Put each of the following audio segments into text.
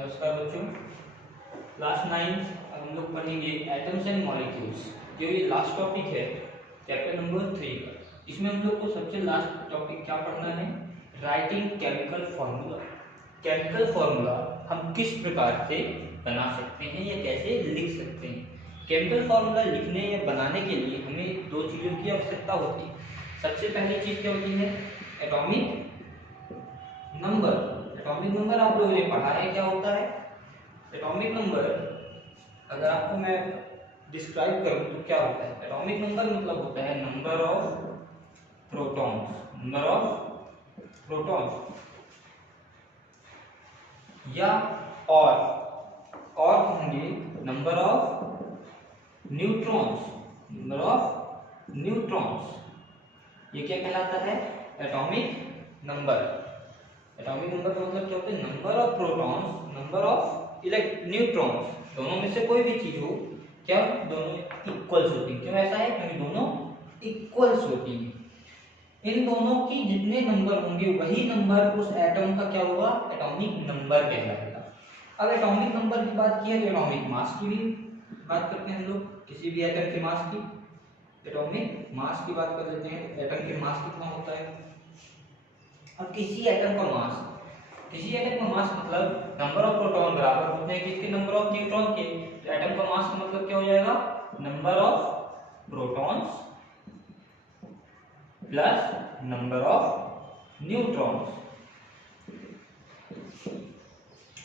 नमस्कार बच्चों, क्लास 9 अब हम लोग पढ़ेंगे एटम्स एंड मॉलिक्यूल्स। जो ये लास्ट टॉपिक है चैप्टर नंबर 3 का। इसमें हम लोग को सबसे लास्ट टॉपिक क्या पढ़ना है? Writing chemical formula. Chemical formula हम किस प्रकार से बना सकते हैं या कैसे लिख सकते हैं। केमिकल फार्मूला लिखने या बनाने के लिए हमें दो चीज़ों की आवश्यकता होती है। सबसे पहली चीज़ क्या होती है? Atomic number. एटॉमिक नंबर आप लोगों ने पढ़ा है क्या होता है? एटॉमिक नंबर अगर आपको मैं डिस्क्राइब करूं तो क्या होता है? एटॉमिक नंबर मतलब होता है number of protons. Number of protons या और होंगे number of neutrons. Number of neutrons ये क्या कहलाता है? Atomic number. एटॉमिक नंबर का मतलब क्या होता है? Number of protons, number of neutrons. दोनों में से कोई भी चीज हो, क्या दोनों इक्वल्स होती है? क्यों ऐसा है? क्योंकि दोनों इक्वल्स होती है। इन दोनों की जितने नंबर होंगे वही नंबर उस एटम का क्या होगा? एटॉमिक नंबर कहलाएगा। अब एटॉमिक नंबर की बात की है तो एटॉमिक मास की भी बात करते हैं हम लोग। किसी भी एटम के मास की, एटॉमिक मास की बात कर लेते हैं। एटम के मास कितना होता है? अब किसी एटम का मास मतलब नंबर ऑफ प्रोटॉन बराबर होते हैं किसके? नंबर ऑफ न्यूट्रॉन के। तो एटम का मास का मतलब क्या हो जाएगा? Number of protons plus number of neutrons.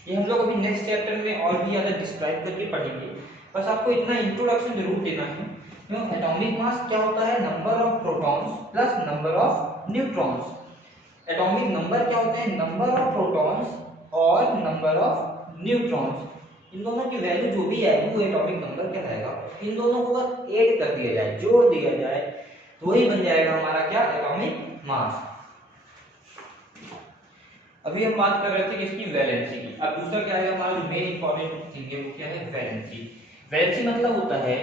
ये हम लोग अभी नेक्स्ट चैप्टर में और भी ज्यादा डिस्क्राइब करके पढ़ेंगे। बस आपको इतना इंट्रोडक्शन जरूर देना है। क्यों? एटॉमिक मास क्या होता है? Number of protons plus number of neutrons. Atomic number क्या होते हैं? नंबर ऑफ प्रोटॉन्स और नंबर ऑफ न्यूट्रॉन्स। इन दोनों की वैल्यू जो भी है वो एटॉमिक नंबर कहलाएगा। इन दोनों को बस ऐड कर दिया जाए, जोड़ दिया जाए तो वही बन जाएगा हमारा क्या? Atomic mass. अभी हम बात कर रहे थे किसकी? वैलेंसी की। अब दूसरा क्या है हमारा मेन इंपॉर्टेंट थिंग है, वो क्या है? वैलेंसी। वैलेंसी मतलब होता है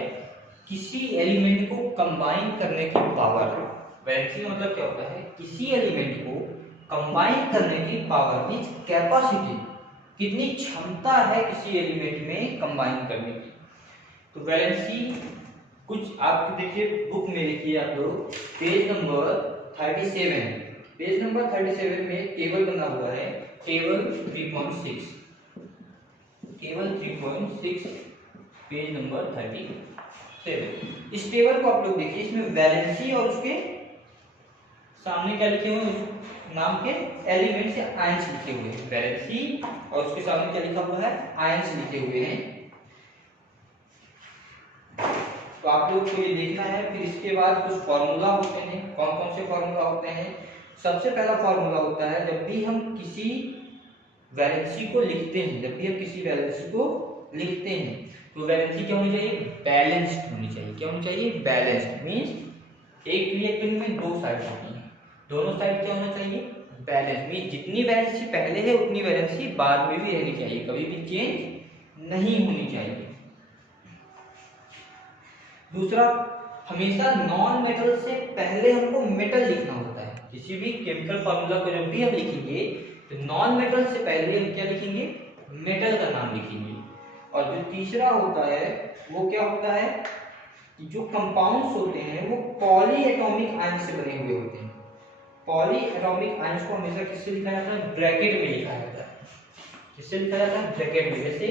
किसी एलिमेंट को कंबाइन करने की पावर। वैलेंसी मतलब क्या होता है? किसी एलिमेंट को कंबाइन करने की पावर, मींस कैपेसिटी, कितनी क्षमता है किसी एलिमेंट में कंबाइन करने की। तो वैलेंसी कुछ आप देखिए बुक में लिखिए आप लोग, पेज नंबर 37। पेज नंबर 37 में टेबल बना हुआ है, टेबल 3.6, टेबल 3.6, पेज नंबर 37। इस टेबल को आप लोग देखिए, इसमें वैलेंसी और उसके सामने क्या लिखे हुए हैं? नाम के एलिमेंट से आयंस लिखे हुए हैं। वैलेंसी और उसके सामने क्या लिखा हुआ है? आयंस लिखे हुए हैं। तो आप लोग को ये देखना है। फिर इसके बाद कुछ फार्मूला होते हैं। कौन कौन से फार्मूला होते हैं? सबसे पहला फार्मूला होता है जब भी हम किसी वैलेंसी को लिखते हैं, तो वैलेंसी क्या होनी चाहिए? बैलेंस्ड होनी चाहिए। क्या होनी चाहिए? बैलेंस्ड। मींस एक रिएक्टेंट में दो साइड होती हैं, दोनों साइड क्या होना चाहिए? बैलेंस। मींस जितनी वैलेंसी पहले है उतनी वैलेंसी बाद में भी रहनी चाहिए, कभी भी चेंज नहीं होनी चाहिए। दूसरा, हमेशा नॉन मेटल से पहले हमको मेटल लिखना होता है। किसी भी केमिकल फार्मूला को जब भी हम लिखेंगे तो नॉन मेटल से पहले हम क्या लिखेंगे? मेटल का नाम लिखेंगे। और जो तीसरा होता है वो क्या होता है? जो कंपाउंड्स होते हैं वो पॉली एटॉमिक आयन से बने हुए होते हैं। पॉली एटॉमिक आयंस को हमेशा किससे लिखा जाता है? ब्रैकेट में लिखा जाता है। किससे लिखा जाता है? ब्रैकेट में। जैसे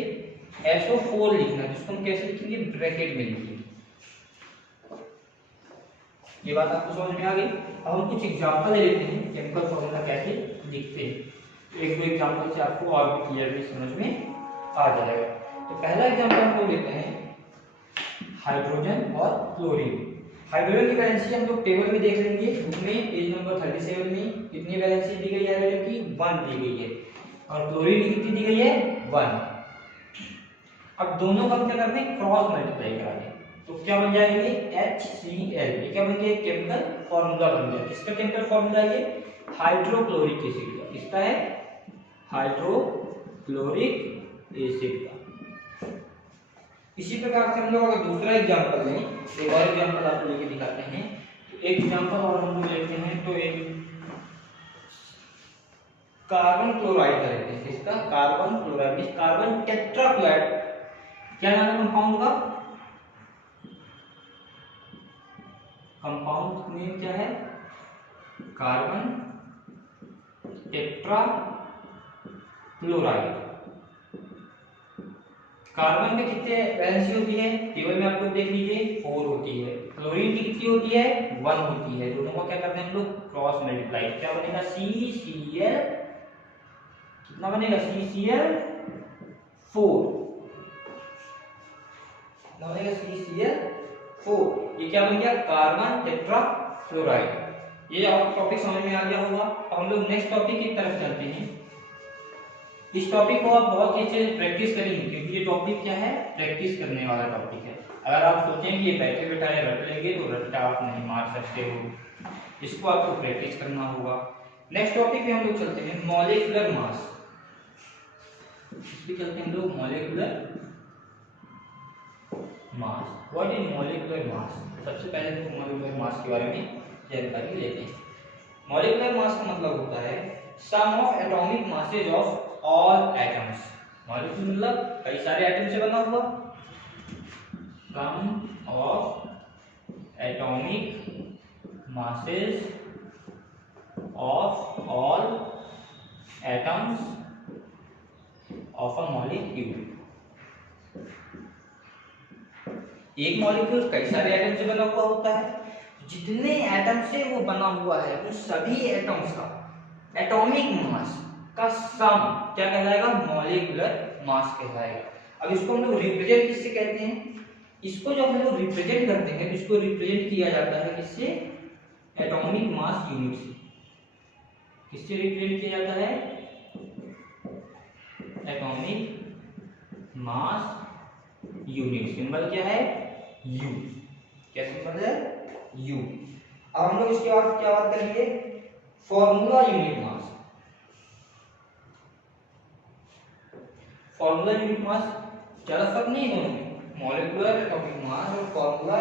SO4 लिखना, जिसको हम कैसे लिखेंगे? ब्रैकेट में लिखेंगे। ये बात आपको समझ में आ गई? अब हम कुछ एग्जांपल ले लेते हैं केमिकल फॉर्मूला कैसे लिखते हैं। एक दो एग्जांपल से आपको और भी क्लियरली समझ में आ जाएगा। तो पहला एग्जांपल हम लोग लेते हैं हाइड्रोजन और क्लोरीन। हाइड्रोजन की वैलेंसी हम लोग टेबल में देख लेंगे, उसमें पेज नंबर 37 में कितनी वैलेंसी दी गई है? हाइड्रोजन की 1 दी गई है। और क्लोरीन की कितनी दी गई है? 1। अब दोनों का क्या करना है? क्रॉस मल्टीप्लाई कराना है। तो क्या बन जाएंगे? HCl। ये क्या बन गया? केमिकल फार्मूला बन गया। किसका केमिकल फार्मूला? ये हाइड्रोक्लोरिक एसिड का। किसका है? हाइड्रोक्लोरिक एसिड का। इसी प्रकार से हम लोग अगर दूसरा एग्जांपल लें, एक और एग्जांपल आपको लेके दिखाते हैं। तो एक एग्जांपल और हम लोग लेते हैं, तो एक कार्बन क्लोराइड का लेते हैं, इसका carbon chloride means carbon tetrachloride. क्या नाम है कंपाउंड का? कंपाउंड नेम क्या है? Carbon tetra chloride. कार्बन में कितने वैलेंसी होती है? टेबल में आप लोग देख लीजिए 4 होती है। क्लोरीन की कितनी होती है? 1 होती है। दोनों को क्या करते हैं हम लोग? Cross multiply. क्या बनेगा? CCl, कितना बनेगा? CCl4, कितना बनेगा? CCl4। ये क्या बन गया? Carbon tetra chloride. ये आपको टॉपिक समझ में आ गया होगा। अब हम लोग नेक्स्ट टॉपिक की तरफ चलते हैं। इस टॉपिक को आप बहुत ही अच्छे से प्रैक्टिस करेंगे, क्योंकि ये टॉपिक क्या है? प्रैक्टिस करने वाला टॉपिक है। अगर आप सोचें कि ये बैठे बैठाए रट लेंगे तो रट्टा आप नहीं मार सकते हो, इसको आपको प्रैक्टिस करना होगा। नेक्स्ट टॉपिक पे हम लोग चलते हैं मॉलिक्यूलर मास। इस पे चलते हैं हम लोग molecular mass. What is molecular mass? सबसे पहले तो मॉलिक्यूलर मास के बारे में जानकारी लेते हैं। मॉलिक्यूलर मास का मतलब होता है sum of atomic masses of all atoms. Molecule मतलब कई सारे एटम से बना हुआ। Sum of atomic masses of all atoms of a molecule. एक मॉलिक्यूल कई सारे एटम से बना हुआ होता है। जितने एटम से वो बना हुआ है उन सभी एटम्स का एटॉमिक मास का सम क्या कहलाएगा? मॉलिक्यूलर मास कहलाएगा। अब इसको हम लोग रिप्रेजेंट किससे कहते हैं? इसको जब हम लोग रिप्रेजेंट करते हैं तो इसको रिप्रेजेंट किया जाता है किससे? एटॉमिक मास यूनिट से। किससे रिप्रेजेंट किया जाता है? Atomic mass unit. सिंबल क्या है? U। क्या सिंबल है? U। अब हम लोग इसके बाद क्या बात करेंगे? Formula unit mass. Formula unit mass ज्यादा फर्क नहीं है दोनों में। मॉलिक्यूलर एटॉमिक मास और फॉर्मूला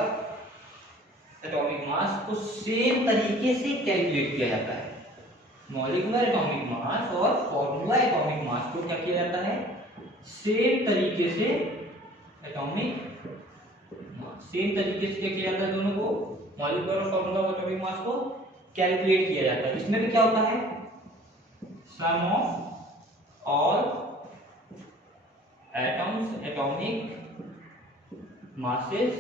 एटॉमिक मास को सेम तरीके से कैलकुलेट किया जाता है। मॉलिक्यूलर एटॉमिक मास और फॉर्मूला एटॉमिक मास को क्या किया जाता है? सेम तरीके से एटॉमिक सेम तरीके से क्या किया जाता है? दोनों को मॉलिक्यूलर और फॉर्मूला एटॉमिक मास को कैलकुलेट किया जाता है। इसमें भी क्या होता है? Sum of all atoms atomic masses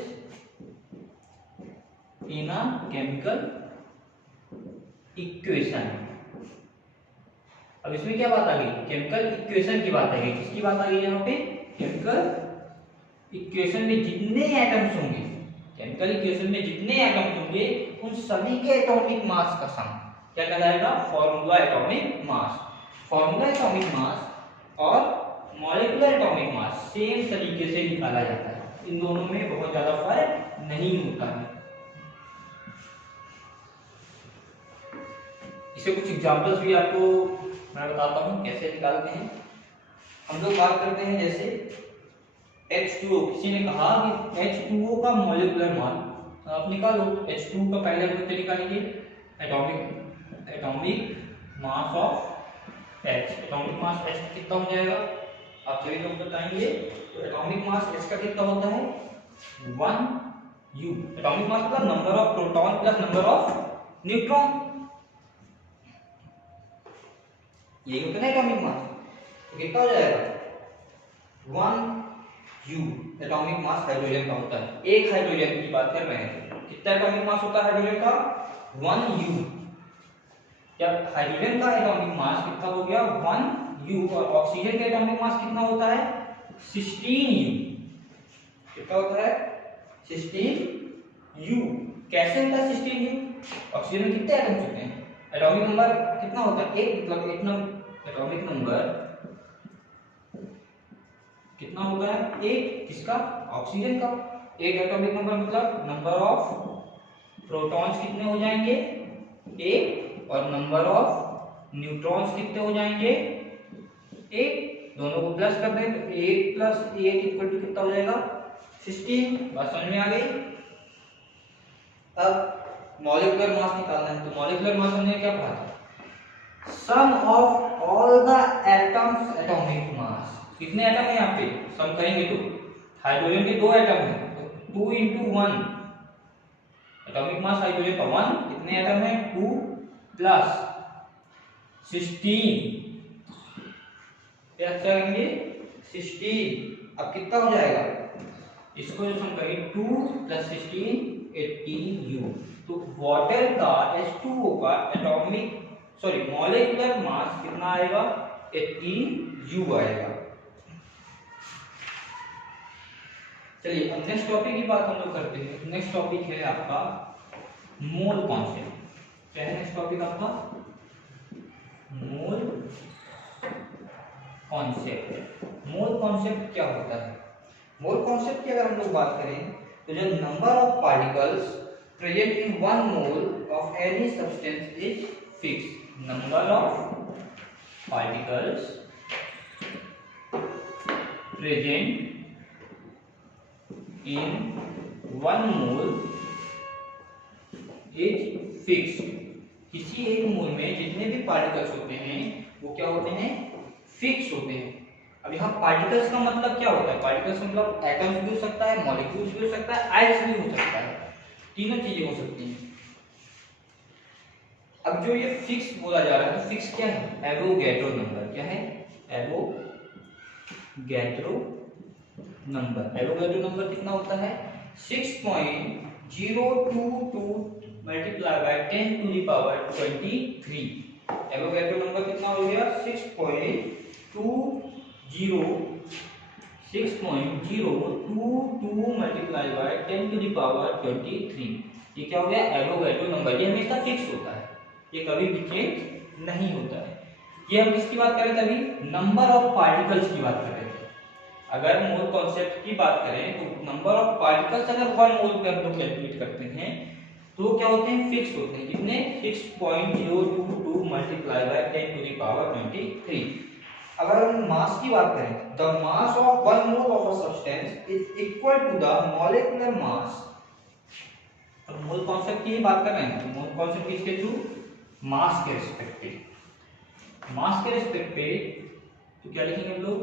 in a chemical equation. अब इसमें क्या बात आ गई? केमिकल इक्वेशन की बात आ गई। किसकी बात आ गई यहाँ पे? केमिकल इक्वेशन में जितने एटम्स होंगे, केमिकल इक्वेशन में जितने एटम्स होंगे उन सभी के एटॉमिक मास का सम क्या कहलाएगा? Formula atomic mass. Formula atomic mass और मॉलिक्यूलर एटॉमिक मास सेम तरीके से निकाला जाता है। इन दोनों में बहुत ज्यादा फर्क नहीं होता है। इसे कुछ एग्जांपल्स भी आपको मैं बताता हूँ कैसे निकालते हैं। हम लोग बात करते हैं जैसे H2O। किसी ने कहा कि H2O का मॉलिक्यूलर मास आप निकालो। H2O का पहले हम लोग निकालेंगे atomic mass of H। Atomic mass H कितना हो जाएगा? आप सभी लोग बताएंगे। तो एटॉमिक मास H का कितना होता है? 1U। एटॉमिक मास मतलब number of proton plus number of neutron, यही होता है एटॉमिक मास। तो कितना हो जाएगा? 1U। एटॉमिक मास हाइड्रोजन का होता है। एक हाइड्रोजन की बात कर रहे हैं। कितना एटॉमिक मास होता है हाइड्रोजन का? 1U। क्या हाइड्रोजन का एटॉमिक मास कितना हो गया? 1U। और ऑक्सीजन का एटॉमिक मास कितना होता है? 16U। कितना होता है? 16U। कैसे होता है 16U? ऑक्सीजन में कितने एटम्स होते हैं? एटॉमिक नंबर कितना होता है? एक, मतलब एक नंबर एटॉमिक नंबर कितना होता है? एक। किसका? ऑक्सीजन का। एक एटॉमिक नंबर मतलब नंबर ऑफ प्रोटॉन्स कितने हो जाएंगे? एक। और नंबर ऑफ न्यूट्रॉन्स कितने हो जाएंगे? एक। दोनों को प्लस कर दें तो 8 + 8 = कितना हो जाएगा? 16। बात समझ में आ गई? अब मॉलिक्यूलर मास निकालना है। तो मॉलिक्यूलर मास हमने क्या पढ़ा था? Sum of all the atoms atomic mass. कितने एटम है यहाँ पे सम करेंगे तो हाइड्रोजन के 2 एटम है तो 2 into 1 एटॉमिक मास हाइड्रोजन का 1, कितने एटम है 2 प्लस 16, क्या करेंगे 16। अब कितना हो जाएगा इसको जो हम करेंगे 2 प्लस 16 18U। तो वाटर का H2O का एटॉमिक मॉलिक्यूलर मास कितना आएगा 18U आएगा। चलिए अब नेक्स्ट टॉपिक की बात हम लोग करते हैं। नेक्स्ट टॉपिक है आपका मोल कॉन्सेप्ट। क्या है नेक्स्ट टॉपिक आपका मोल कॉन्सेप्ट। मोल कॉन्सेप्ट क्या होता है? मोल कॉन्सेप्ट की अगर हम लोग बात करें तो जो number of particles present in 1 mole of any substance is fix. Number of particles present in 1 mole is fix. किसी एक मोल में जितने भी पार्टिकल्स होते हैं वो क्या होते हैं फिक्स होते हैं। अब यहाँ पार्टिकल्स का मतलब क्या होता है? पार्टिकल्स मतलब एटम्स भी हो सकता है, मॉलिक्यूल्स भी हो सकता है, आइस भी हो सकता है, तीनों चीजें हो सकती हैं। अब जो ये फिक्स बोला जा रहा है तो फिक्स क्या है? Avogadro number. क्या है? Avogadro number. एवोगैड्रो नंबर कितना होता है 6.022 multiply by 10 to the power 23। Avogadro number कितना हो गया 6.022 multiply by 10 to the power 23। ये क्या हो गया एवोगैड्रो नंबर। ये हमेशा फिक्स होता है, ये कभी भी चेंज नहीं होता है। ये हम किसकी बात करें थे अभी? नंबर ऑफ पार्टिकल्स की बात कर रहे थे। अगर मोल कॉन्सेप्ट की बात करें तो नंबर ऑफ पार्टिकल्स अगर 1 मोल पे हम लोग कैलकुलेट करते हैं तो क्या होते हैं फिक्स होते हैं। कितने 6.022 multiply by 10 to the power 23। अगर हम मास की बात करें the mass of 1 mole of a substance is equal to the molecular mass. अब मोल कॉन्सेप्ट की बात कर रहे हैं तो मोल कॉन्सेप्ट किसके थ्रू? मास के रिस्पेक्ट पे। मास के रिस्पेक्ट पे तो क्या लिखेंगे हम लोग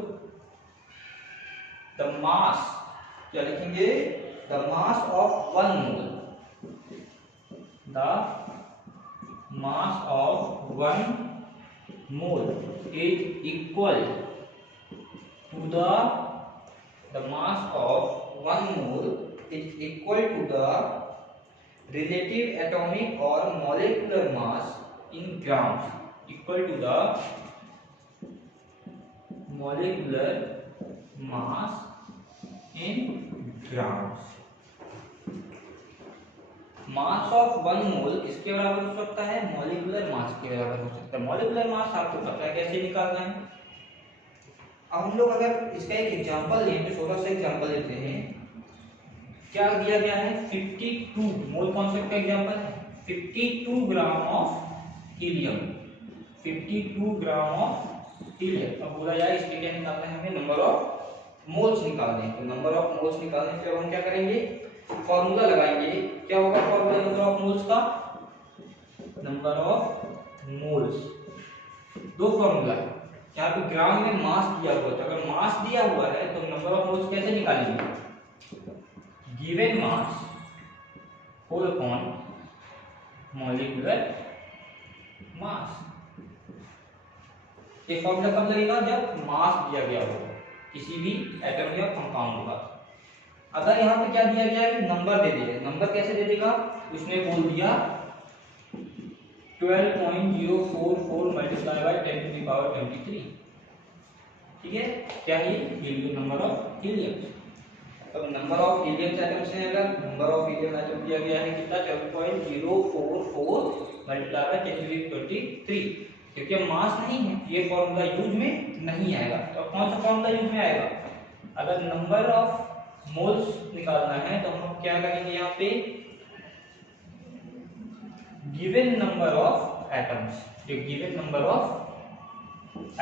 द मास, क्या लिखेंगे the mass of 1 mole. The mass of 1 mole is equal to the mass of 1 mole is equal to the relative atomic और molecular mass in grams. Equal to the molecular mass in grams। Mass of 1 mole किसके बराबर हो सकता है? Molecular mass के बराबर हो सकता है। मॉलिक्यूलर मास आपको पता है कैसे निकालना है। अब हम लोग अगर इसका एक एग्जांपल लें तो छोटा सा एग्जांपल लेते हैं। क्या दिया गया है 52 मोल कॉन्सेप्ट का एग्जांपल है 52 gram of helium. 52 gram of helium. अब बोला जाए इसके क्या निकालना है हमें? नंबर ऑफ मोल्स निकालने हैं। तो नंबर ऑफ मोल्स निकालने के लिए हम क्या करेंगे फॉर्मूला लगाएंगे। क्या होगा फॉर्मूला नंबर ऑफ मोल्स का? नंबर ऑफ मोल्स दो फॉर्मूला है। यहाँ पे ग्राम में मास दिया हुआ था, अगर मास दिया हुआ है तो नंबर ऑफ मोल्स कैसे निकालेंगे? Given mass whole upon molecular mass. ये फॉर्मूला कब लगेगा? जब मास दिया गया हो किसी भी एटम या कंपाउंड का। अगर यहाँ पे क्या दिया गया है नंबर दे दिया। नंबर कैसे दे देगा? उसने बोल दिया 12.044 multiply by 10 to the power 23। ठीक है, क्या ये हीलियम नंबर ऑफ हीलियम। अब नंबर ऑफ हीलियम एटम्स हैं, अगर नंबर ऑफ हीलियम एटम दिया गया है कितना 12.044 मल्टीप्लाई बाय 10 टू द 23। क्योंकि मास नहीं है ये फॉर्मूला यूज में नहीं आएगा। तो कौन सा फॉर्मूला यूज में आएगा? अगर नंबर ऑफ मोल्स निकालना है तो हम क्या करेंगे यहाँ पे गिवन नंबर ऑफ एटम्स। जो गिवन नंबर ऑफ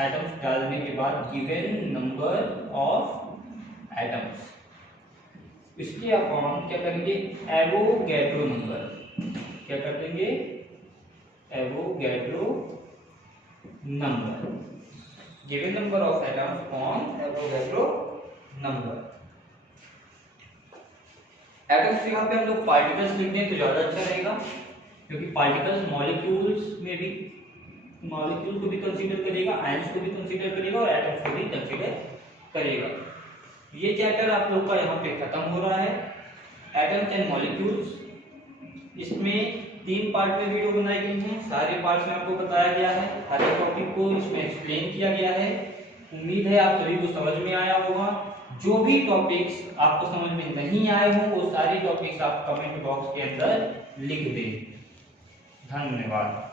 एटम्स डालने के बाद गिवन नंबर ऑफ एटम्स इसके अपॉन क्या करेंगे एवोगैड्रो नंबर। क्या कर देंगे Avogadro number. Given number of atoms on Avogadro number. Atoms की यहाँ पे हम लोग पार्टिकल्स लिख दें तो ज्यादा अच्छा रहेगा, क्योंकि पार्टिकल्स मॉलिक्यूल्स में भी, मॉलिक्यूल को भी कंसीडर करेगा, आयंस को भी कंसीडर करेगा और एटम्स को भी कंसीडर करेगा। ये चैप्टर आप लोग का यहाँ पे खत्म हो रहा है, एटम्स एंड मॉलिक्यूल्स। इसमें 3 पार्ट में वीडियो बनाई गई हैं, सारे पार्ट्स में आपको बताया गया है, हर एक टॉपिक को इसमें एक्सप्लेन किया गया है। उम्मीद है आप सभी को समझ में आया होगा। जो भी टॉपिक्स आपको समझ में नहीं आए हों वो सारे टॉपिक्स आप कमेंट बॉक्स के अंदर लिख दें। धन्यवाद।